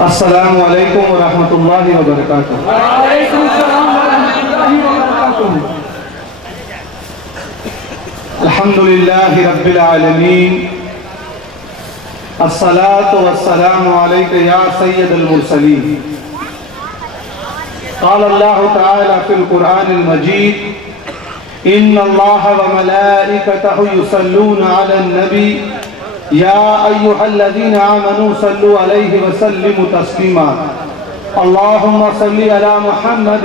السلام علیکم ورحمۃ اللہ وبرکاتہ۔ وعلیکم السلام ورحمۃ اللہ وبرکاتہ۔ الحمدللہ رب العالمین، الصلاة والسلام علیک یا سید المرسلین۔ قال اللہ تعالی فی القرآن المجید: ان اللہ وملائکتہ یصلون علی النبی یا ایہا الذین آمنوا صلوا علیہ وسلموا تسلیما۔ اللہم صلی علی محمد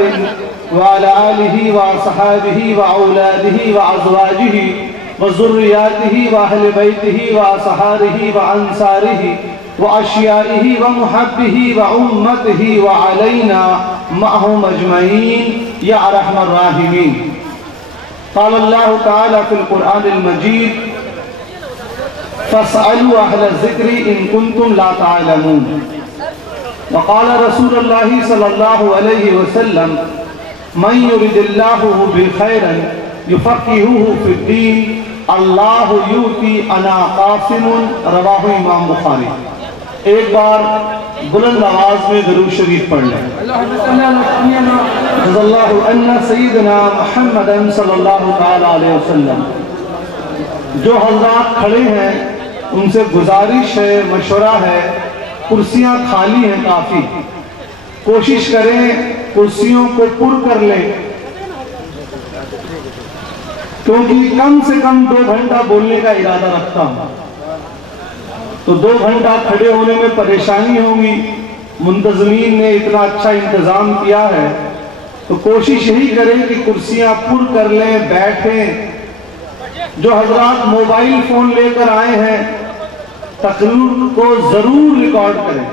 وعلی آلہ واصحابہ واولادہ وازواجہ وذریاتہ واہل بیتہ واصحابہ وانصارہ واشیائہ ومحبہ وامتہ وعلینا معہم اجمعین یا ارحم الراحمین۔ قال اللہ تعالی فی القرآن المجید: فاسألوا اہل الذکر ان کنتم لا تعلمون۔ وقال رسول اللہ صلی اللہ علیہ وسلم: من یرد اللہ بخیرا یفقہہ فی الدین اللہ یؤتی انا قاسم، رواہ امام بخاری۔ ایک بار بلند آواز میں درود شریف پڑھ لیں۔ رضی اللہ عنہ سیدنا محمد صلی اللہ علیہ وسلم۔ جو حضرات کھڑے ہیں ان سے گزارش ہے، مشورہ ہے، کرسیاں خالی ہیں کافی، کوشش کریں کرسیوں کو پر کر لیں، کیونکہ کم سے کم 2 گھنٹہ بولنے کا ارادہ رکھتا ہوں، تو 2 گھنٹہ کھڑے ہونے میں پریشانی ہوگی۔ منتظمین نے اتنا اچھا انتظام کیا ہے تو کوشش یہی کریں کہ کرسیاں پر کر لیں، بیٹھیں۔ جو حضرات موبائل فون لے کر آئے ہیں تقریر کو ضرور ریکارڈ کریں،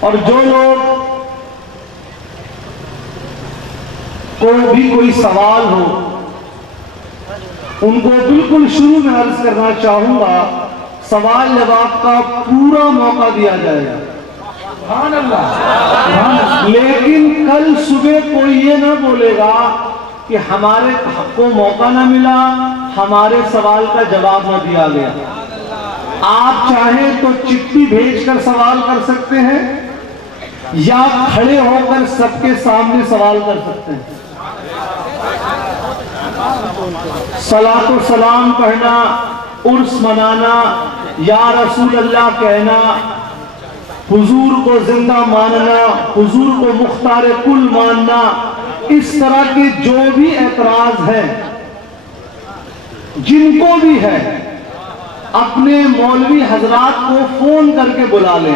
اور جو لوگ کو بھی کوئی سوال ہو ان کو بالکل شروع میں عرض کرنا چاہوں گا، سوال جواب کا پورا موقع دیا جائے گا، سبحان اللہ۔ لیکن کل صبح کوئی یہ نہ بولے گا کہ ہمارے حق کو موقع نہ ملا، ہمارے سوال کا جواب نہ دیا گیا۔ آپ چاہیں تو چٹھی بھیج کر سوال کر سکتے ہیں یا کھڑے ہو کر سب کے سامنے سوال کر سکتے ہیں۔ صلاۃ و سلام پڑھنا، عرس منانا، یا رسول اللہ کہنا، حضور کو زندہ ماننا، حضور کو مختار کل ماننا، اس طرح کے جو بھی اعتراض ہیں جن کو بھی ہے اپنے مولوی حضرات کو فون کر کے بلا لیں۔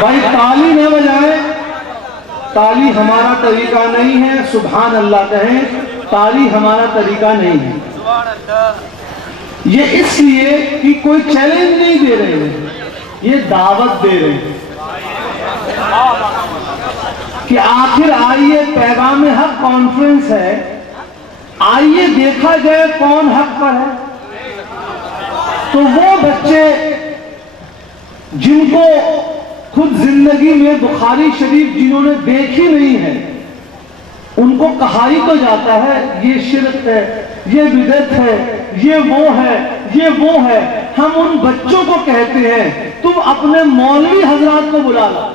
بھائی تالی نہ بجائیں، تالی ہمارا طریقہ نہیں ہے، سبحان اللہ کہیں، تالی ہمارا طریقہ نہیں ہے۔ یہ اس لیے کہ کوئی چیلنج نہیں دے رہے ہیں، یہ دعوت دے رہے ہیں کہ آخر آئیے، پیغام حق کانفرنس ہے، آئیے دیکھا جائے کون حق پر ہے۔ تو وہ بچے جن کو خود زندگی میں بخاری شریف جنہوں نے دیکھی نہیں ہے ان کو کہا ہی تو جاتا ہے یہ شرک ہے، یہ بدعت ہے، یہ وہ ہے۔ ہم ان بچوں کو کہتے ہیں تم اپنے مولوی حضرات کو بلا لو،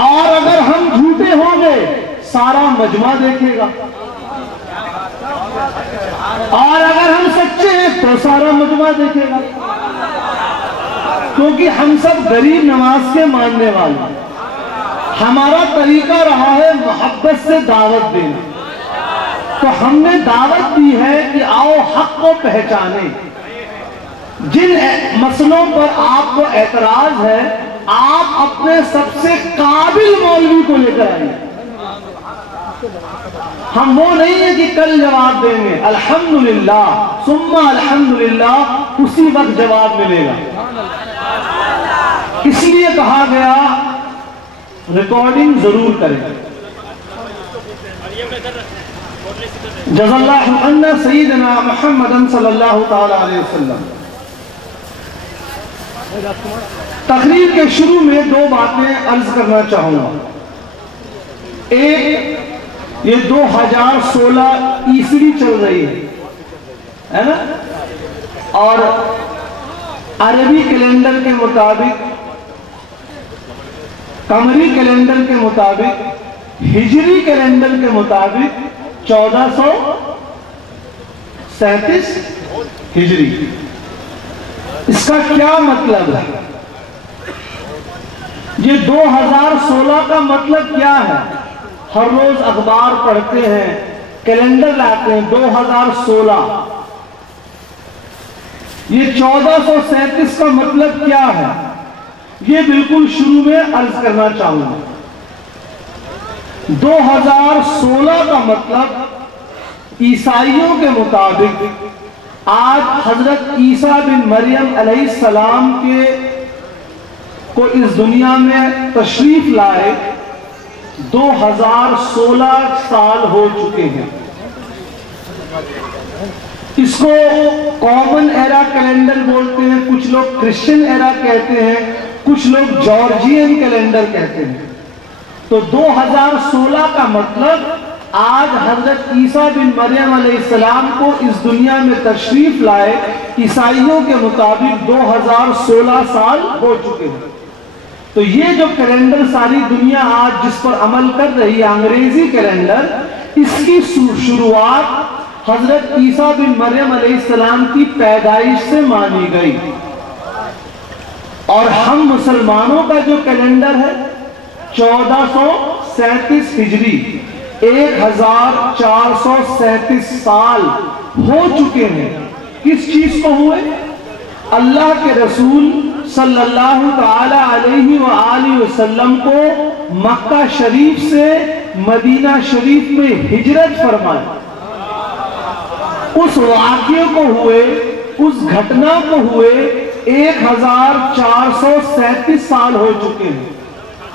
اور اگر ہم جھوٹے ہوں گے سارا مجمع دیکھے گا، اور اگر ہم سچے ہیں تو سارا مجمع دیکھے گا، کیونکہ ہم سب غریب نواز کے ماننے والے ہیں۔ ہمارا طریقہ رہا ہے محبت سے دعوت دینا، تو ہم نے دعوت دی ہے کہ آؤ حق کو پہچانیں۔ جن مسئلوں پر آپ کو اعتراض ہے آپ اپنے سب سے قابل مولوی کو لے کر آئیں۔ ہم وہ نہیں ہیں کہ کل جواب دیں گے، الحمدللہ ثم الحمدللہ اسی وقت جواب ملے گا۔ اس لیے کہا گیا ریکارڈنگ ضرور کریں۔ جزا اللہ عنا سیدنا محمد صلی اللہ علیہ وسلم۔ تقریر کے شروع میں 2 باتیں عرض کرنا چاہوں گا۔ ایک، یہ 2016 عیسوی چل رہی ہے نا، اور عربی کیلنڈر کے مطابق، قمری کیلنڈر کے مطابق، ہجری کیلنڈر کے مطابق 1437 ہجری۔ اس کا کیا مطلب ہے؟ یہ 2016 کا مطلب کیا ہے؟ ہر روز اخبار پڑھتے ہیں، کیلنڈر لاتے ہیں 2016، یہ 1437 کا مطلب کیا ہے؟ یہ بالکل شروع میں عرض کرنا چاہوں گا۔ 2016 کا مطلب عیسائیوں کے مطابق آج حضرت عیسیٰ بن مریم علیہ السلام کو اس دنیا میں تشریف لائے 2016 سال ہو چکے ہیں۔ اس کو کامن ایرا کیلنڈر بولتے ہیں، کچھ لوگ کرسچن ایرا کہتے ہیں، کچھ لوگ جارجین کیلنڈر کہتے ہیں۔ تو 2016 کا مطلب آج حضرت عیسیٰ بن مریم علیہ السلام کو اس دنیا میں تشریف لائے عیسائیوں کے مطابق 2016 سال ہو چکے ہیں۔ تو یہ جو کیلنڈر ساری دنیا آج جس پر عمل کر رہی ہے، انگریزی کیلنڈر، اس کی شروعات حضرت عیسیٰ بن مریم علیہ السلام کی پیدائش سے مانی گئی۔ اور ہم مسلمانوں کا جو کیلنڈر ہے 1437 ہجری، 1437 سال ہو چکے ہیں۔ کس چیز کو ہوئے؟ اللہ کے رسول صلی اللہ تعالی علیہ وآلہ وسلم کو مکہ شریف سے مدینہ شریف میں ہجرت فرمائے، اس واقعے کو ہوئے، اس گھٹنا کو ہوئے 1437 سال ہو چکے ہیں۔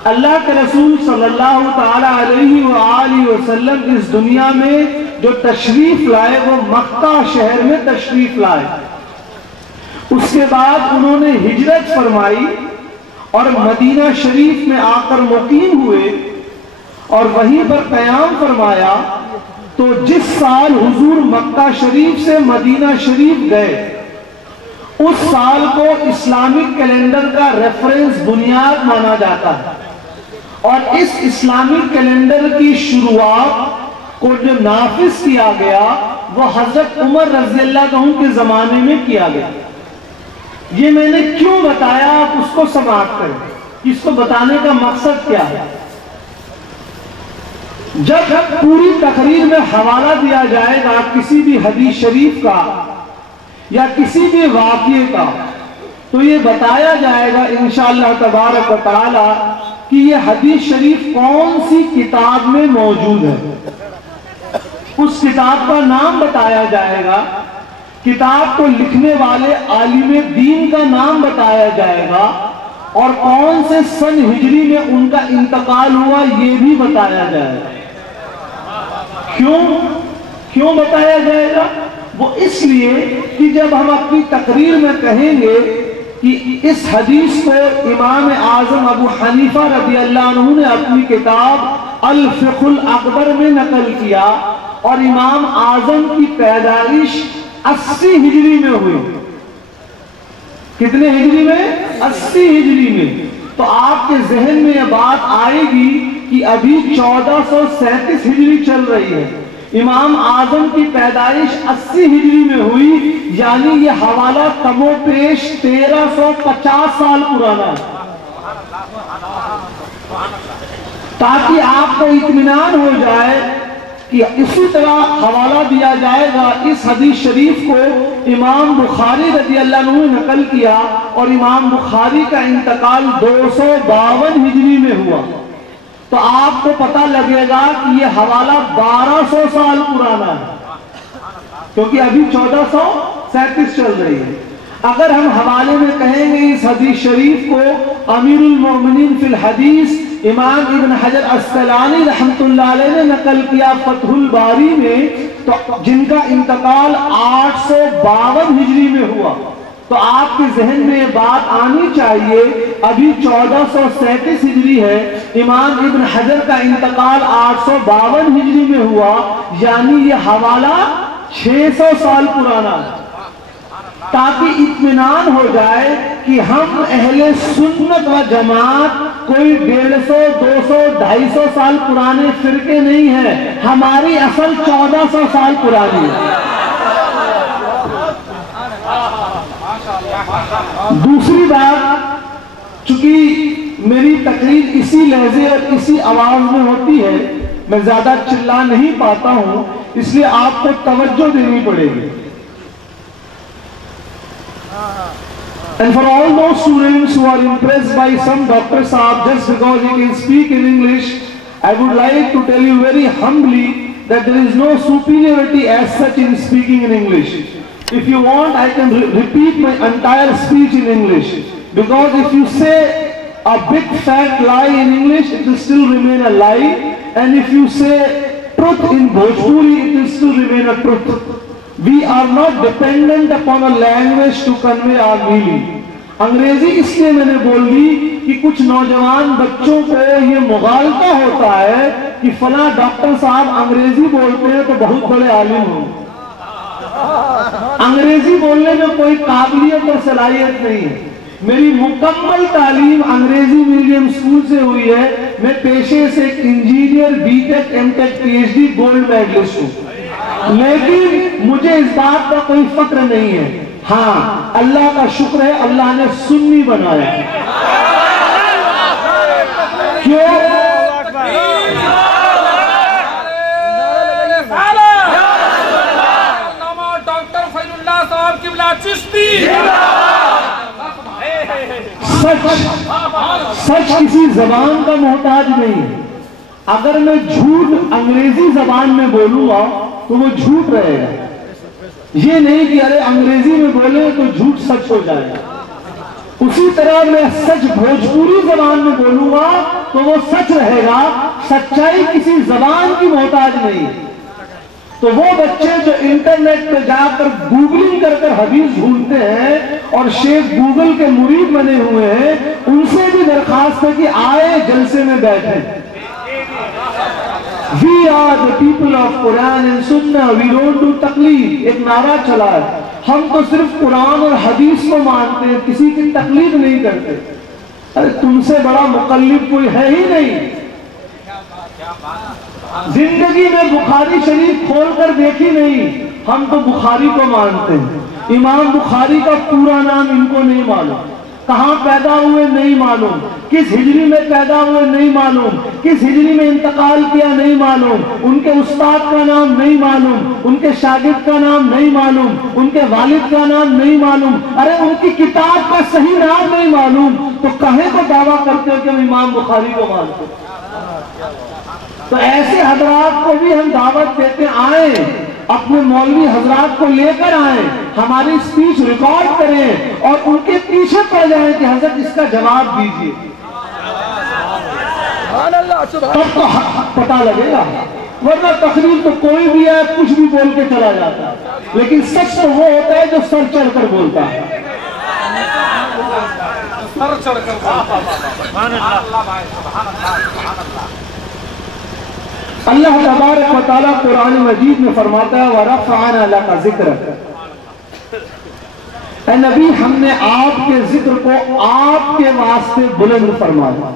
اللہ کے رسول صلی اللہ تعالی علیہ وآلہ وسلم اس دنیا میں جو تشریف لائے وہ مکہ شہر میں تشریف لائے۔ اس کے بعد انہوں نے ہجرت فرمائی اور مدینہ شریف میں آ کر مقیم ہوئے اور وہیں پر قیام فرمایا۔ تو جس سال حضور مکہ شریف سے مدینہ شریف گئے، اس سال کو اسلامک کیلنڈر کا ریفرنس بنیاد مانا جاتا ہے، اور اس اسلامک کیلنڈر کی شروعات کو جو نافذ کیا گیا وہ حضرت عمر رضی اللہ عنہ کے زمانے میں کیا گیا۔ یہ میں نے کیوں بتایا، آپ اس کو سماعت کریں، اس کو بتانے کا مقصد کیا ہے۔ جب پوری تقریر میں حوالہ دیا جائے گا کسی بھی حدیث شریف کا یا کسی بھی واقعے کا، تو یہ بتایا جائے گا انشاءاللہ تبارک و تعالی کہ یہ حدیث شریف کون سی کتاب میں موجود ہے۔ اس کتاب کا نام بتایا جائے گا، کتاب کو لکھنے والے عالم دین کا نام بتایا جائے گا، اور کون سے سن ہجری میں ان کا انتقال ہوا یہ بھی بتایا جائے گا۔ کیوں بتایا جائے گا؟ وہ اس لیے کہ جب ہم اپنی تقریر میں کہیں گے کہ اس حدیث کو امام اعظم ابو حنیفہ رضی اللہ عنہ نے اپنی کتاب الفقہ الاکبر میں نقل کیا، اور امام اعظم کی پیدائش 80 ہجری میں ہوئی۔ کتنے ہجری میں؟ 80 ہجری میں۔ تو آپ کے ذہن میں یہ بات آئے گی کہ ابھی 1437 ہجری چل رہی ہے، امام اعظم کی پیدائش 80 ہجری میں ہوئی، یعنی یہ حوالہ کم و پیش 1350 سال پرانا ہے، تاکہ آپ کو اطمینان ہو جائے کہ اسی طرح حوالہ دیا جائے گا۔ اس حدیث شریف کو امام بخاری رضی اللہ عنہ نے نقل کیا، اور امام بخاری کا انتقال 252 ہجری میں ہوا، تو آپ کو پتہ لگے گا کہ یہ حوالہ 1200 سال پرانا ہے، کیونکہ ابھی 1437 چل رہی ہے۔ اگر ہم حوالے میں کہیں گے اس حدیث شریف کو امیر المومنین فی الحدیث امام ابن حجر اسقلانی رحمت اللہ علیہ نے نقل کیا فتح الباری میں، تو جن کا انتقال 852 ہجری میں ہوا، تو آپ کے ذہن میں یہ بات آنی چاہیے ابھی 1437 ہجری ہے، امام ابن حجر کا انتقال 852 ہجری میں ہوا، یعنی یہ حوالہ 600 سال پرانا ہے۔ تاکہ اطمینان ہو جائے کہ ہم اہل سنت و جماعت کوئی 150 200 250 سال پرانے فرقے نہیں ہیں، ہماری اصل 1400 سال پرانی ہے۔ دوسری بات، چونکہ میری تقریر اسی لہجے اور اسی آواز میں ہوتی ہے، میں زیادہ چلا نہیں پاتا ہوں، اس لیے آپ کو توجہ دینی پڑے گی۔ And for all those students who are impressed by some Dr. Saab just because he can speak in English, I would like to tell you very humbly that there is no superiority as such in speaking in English. If you want, I can repeat my entire speech in English. Because if you say a big fat lie in English, it will still remain a lie. And if you say truth in Bhojpuri, it will still remain a truth. We are not dependent upon a language to convey our meaning. انگریزی اس لیے میں نے بول دی کہ کچھ نوجوان بچوں کو یہ مغالطہ ہوتا ہے کہ فلاں ڈاکٹر صاحب انگریزی بولتے ہیں تو بہت بڑے عالم ہوں۔ انگریزی بولنے میں کوئی قابلیت اور صلاحیت نہیں ہے۔ میری مکمل تعلیم انگریزی میڈیم اسکول سے ہوئی ہے۔ میں پیشے سے ایک engineer, B Tech, M Tech, P H D, gold medallist ہوں، لیکن مجھے اس بات کا کوئی فخر نہیں ہے۔ ہاں، اللہ کا شکر ہے، اللہ نے سنی بنایا۔ کیوں؟ سچ کسی زبان کا محتاج نہیں ہے۔ اگر میں جھوٹ انگریزی زبان میں بولوں گا تو وہ جھوٹ رہے گا، یہ نہیں کہ ارے انگریزی میں بولے تو جھوٹ سچ ہو جائے گا۔ اسی طرح میں سچ بھوجپوری زبان میں بولوں گا تو وہ سچ رہے گا۔ سچائی کسی زبان کی محتاج نہیں ہے۔ تو وہ بچے جو انٹرنیٹ پہ جا کر گوگلنگ کر کر حدیث ڈھونڈتے ہیں اور شیخ گوگل کے مرید بنے ہوئے ہیں، ان سے بھی درخواست ہے کہ آئے جلسے میں بیٹھیں۔ We are the people of Quran and Sunnah. We don't do تقلید۔ ایک نعرہ چلا ہے، ہم تو صرف قرآن اور حدیث کو مانتے ہیں، کسی کی تقلید نہیں کرتے۔ ارے تم سے بڑا مقلد کوئی ہے ہی نہیں۔ زندگی میں بخاری شریف کھول کر دیکھی نہیں، ہم تو بخاری کو مانتے ہیں۔ امام بخاری کا پورا نام ان کو نہیں معلوم، کہاں پیدا ہوئے نہیں معلوم، کس ہجری میں پیدا ہوئے نہیں معلوم، کس ہجری میں انتقال کیا نہیں معلوم، ان کے استاد کا نام نہیں معلوم، ان کے شاگرد کا نام نہیں معلوم، ان کے والد کا نام نہیں معلوم، ارے ان کی کتاب کا صحیح نام نہیں معلوم، تو کہیں کو دعویٰ کرتے ہو کہ ہم امام بخاری کو مانتے ہیں؟ تو ایسے حضرات کو بھی ہم دعوت دیتے، آئیں، اپنے مولوی حضرات کو لے کر آئیں، ہماری اسپیچ ریکارڈ کریں اور ان کے پیچھے پڑ جائیں کہ حضرت اس کا جواب دیجئے، تب تو پتہ لگے گا۔ ورنہ تقریر تو کوئی بھی ہے کچھ بھی بول کے چلا جاتا ہے، لیکن سچ تو وہ ہوتا ہے جو سر چڑھ کر بولتا ہے۔ اللہ تبارک و تعالیٰ قرآن مجید میں فرماتا ہے وَرَفَعَنَا لَكَ ذِكْرَكَ، اے نبی ہم نے آپ کے ذکر کو آپ کے واسطے بلند فرمایا،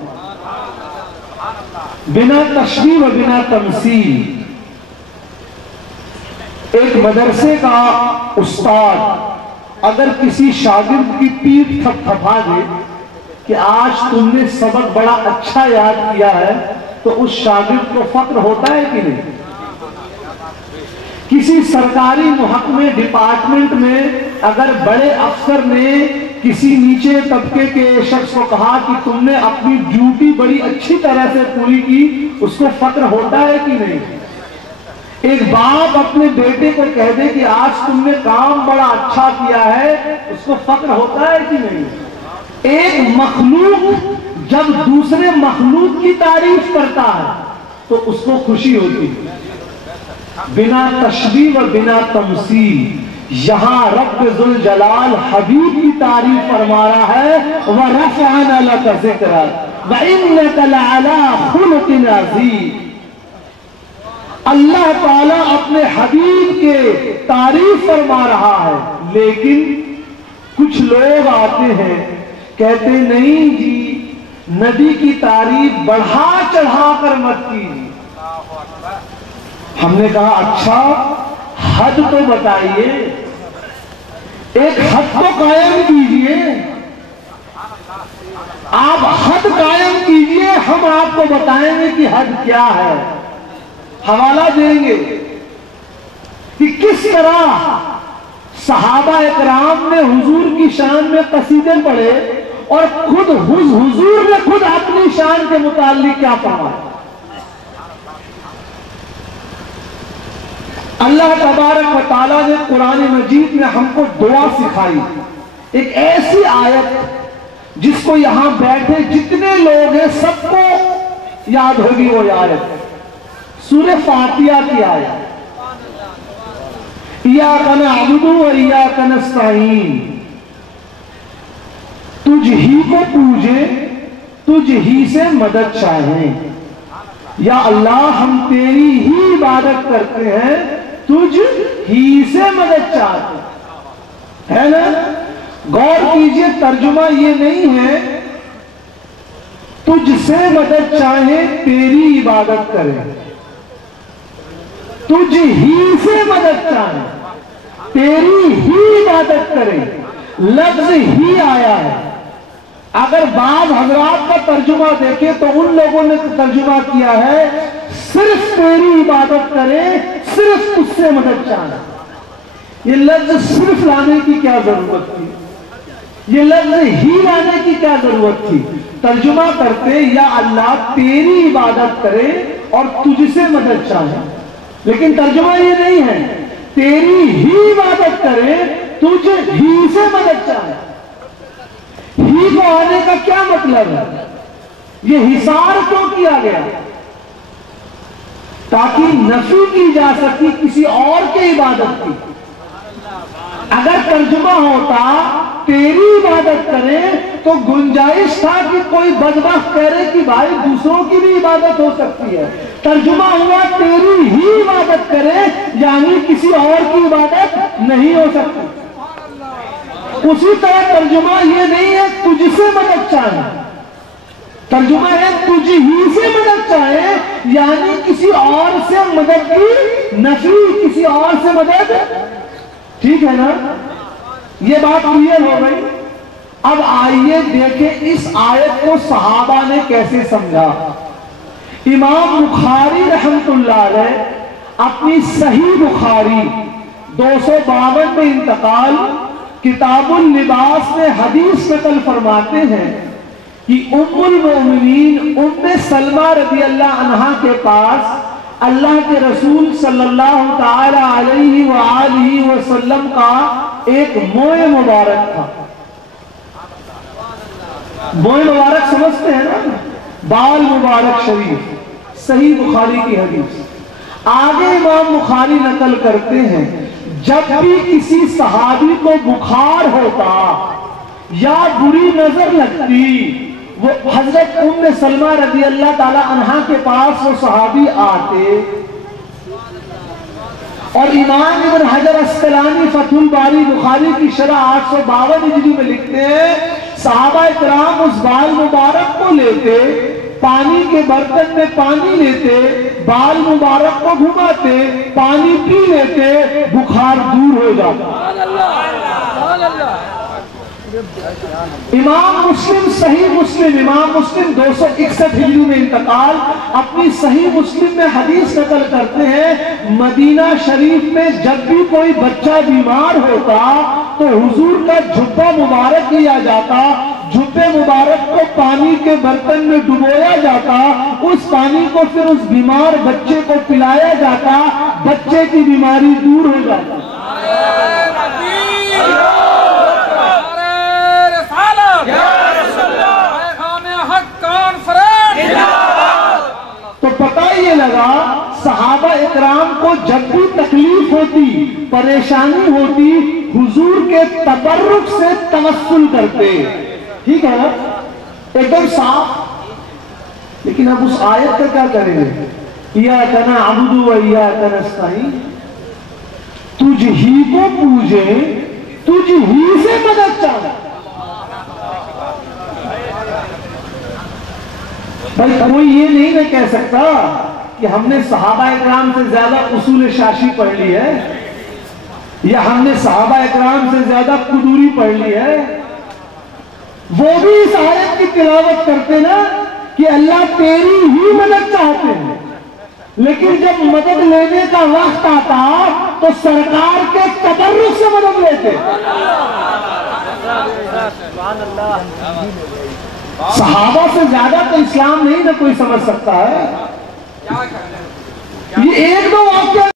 بنا تشبیہ و بنا تمثیل۔ ایک مدرسے کا استاد اگر کسی شاگرد کی پیٹھ تھپ تھپا دے کہ آج تم نے سبق بڑا اچھا یاد کیا ہے، تو اس شاگرد کو فخر ہوتا ہے کہ نہیں؟ کسی سرکاری محکمے ڈپارٹمنٹ میں اگر بڑے افسر نے کسی نیچے طبقے کے شخص کو کہا کہ تم نے اپنی ڈیوٹی بڑی اچھی طرح سے پوری کی، اس کو فخر ہوتا ہے کہ نہیں؟ ایک باپ اپنے بیٹے کو کہہ دے کہ آج تم نے کام بڑا اچھا کیا ہے، اس کو فخر ہوتا ہے کہ نہیں؟ ایک مخلوق جب دوسرے مخلوق کی تعریف کرتا ہے تو اس کو خوشی ہوتی ہے، بنا تشبیہ و بنا تمثیل۔ یہاں رب ذوالجلال حبیب کی تعریف فرما رہا ہے وَرَفَعَنَا لَكَ ذِكْرَكَ وَإِنَّكَ لَعَلَىٰ خُلُقٍ عَظِيمٍ۔ اللہ تعالیٰ اپنے حبیب کے تعریف فرما رہا ہے، لیکن کچھ لوگ آتے ہیں کہتے نہیں جی نبی کی تعریف بڑھا چڑھا کر مت کیجیے. ہم نے کہا اچھا حد تو بتائیے, ایک حد تو قائم کیجیے. آپ حد قائم کیجیے, ہم آپ کو بتائیں گے کہ حد کیا ہے. حوالہ دیں گے کہ کس طرح صحابہ اکرام نے حضور کی شان میں قصیدے پڑھے اور خود حضور نے خود اپنی شان کے متعلق کیا فرمایا. اللہ تبارک و تعالیٰ نے قرآن مجید میں ہم کو دعا سکھائی, ایک ایسی آیت جس کو یہاں بیٹھے جتنے لوگ ہیں سب کو یاد ہوگی. وہ آیت سورہ فاتحہ کی آیت, ایاک نعبد و ایاک نستعین, تجھ ہی کو پوجے تجھ ہی سے مدد چاہیں. یا اللہ ہم تیری ہی عبادت کرتے ہیں, تجھ ہی سے مدد چاہتے ہے نا. غور کیجئے ترجمہ یہ نہیں ہے تجھ سے مدد چاہیں تیری عبادت کریں, تجھ ہی سے مدد چاہیں تیری ہی عبادت کریں. لفظ ہی آیا ہے. اگر بعض حضرات کا ترجمہ دیکھیں تو ان لوگوں نے ترجمہ کیا ہے صرف تیری عبادت کریں, صرف تجھ سے مدد چاہیں. یہ لفظ صرف لانے کی کیا ضرورت تھی, یہ لفظ ہی لانے کی کیا ضرورت تھی. ترجمہ کرتے یا اللہ تیری عبادت کرے اور تجھ سے مدد چاہے, لیکن ترجمہ یہ نہیں ہے تیری ہی عبادت کرے تجھ ہی سے مدد چاہے. ہی کو آنے کا کیا مطلب ہے, یہ حصار کیوں کیا گیا, تاکہ نفی کی جا سکی کسی اور کی عبادت کی. اگر ترجمہ ہوتا تیری عبادت کریں تو گنجائش تھا کہ کوئی بدبخت کہہ رہے کہ بھائی دوسروں کی بھی عبادت ہو سکتی ہے. ترجمہ ہوا تیری ہی عبادت کرے یعنی کسی اور کی عبادت نہیں ہو سکتی. اسی طرح ترجمہ یہ نہیں ہے تجھ سے مدد چاہے, ترجمہ ہے تجھ ہی سے مدد چاہے یعنی کسی اور سے مدد کی نفی, کسی اور سے مدد. ٹھیک ہے نا, یہ بات کلیئر ہو گئی. اب آئیے دیکھیں اس آیت کو صحابہ نے کیسے سمجھا. امام بخاری رحمت اللہ علیہ اپنی صحیح بخاری 252 میں انتقال کتاب اللباس میں حدیث نقل فرماتے ہیں کہ ام المؤمنین ام سلمہ رضی اللہ عنہا کے پاس اللہ کے رسول صلی اللہ تعالی علیہ وآلہ وسلم کا ایک موئے مبارک تھا. موئے مبارک سمجھتے ہیں نا, بال مبارک شریف, صحیح بخاری کی حدیث. آگے امام بخاری نقل کرتے ہیں جب بھی کسی صحابی کو بخار ہوتا یا بری نظر لگتی وہ حضرت ام سلمہ رضی اللہ تعالی عنہا کے پاس وہ صحابی آتے. اور امام ابن حجر اسقلانی فتح الباری بخاری کی شرح 852 ہجری میں لکھتے ہیں صحابہ کرام اس بال مبارک کو لیتے, پانی کے برتن میں پانی لیتے, بال مبارک کو گھماتے, پانی پی لیتے, بخار دور ہو جاتا. امام مسلم صحیح مسلم, امام مسلم 261 ہجری میں انتقال, اپنی صحیح مسلم میں حدیث نقل کرتے ہیں مدینہ شریف میں جب بھی کوئی بچہ بیمار ہوتا تو حضور کا جھبہ مبارک لیا جاتا, جھبے مبارک کو پانی کے برتن میں ڈبویا جاتا, اس پانی کو پھر اس بیمار بچے کو پلایا جاتا, بچے کی بیماری دور ہو جاتی. تو پتہ یہ لگا صحابہ اکرام کو جب بھی تکلیف ہوتی, پریشانی ہوتی, حضور کے تبرک سے توسل کرتے. ٹھیک ہے نا, ایک دم صاف. لیکن اب اس آیت کا کیا کریں گے, ایاک نعبد و ایاک نستعین, تجھ ہی کو پوجے تجھ ہی سے مدد چاہے. بھائی کوئی یہ نہیں نہ کہہ سکتا کہ ہم نے صحابہ اکرام سے زیادہ اصول شاشی پڑھ لی ہے یا ہم نے صحابہ اکرام سے زیادہ قدوری پڑھ لی ہے. وہ بھی اس آیت کی تلاوت کرتے نا کہ اللہ تیری ہی مدد چاہتے ہیں، لیکن جب مدد لینے کا وقت آتا تو سرکار کے تبرک سے مدد لیتے. صحابہ سے زیادہ تو اسلام نہیں نہ کوئی سمجھ سکتا ہے. یہ ایک دو واقعہ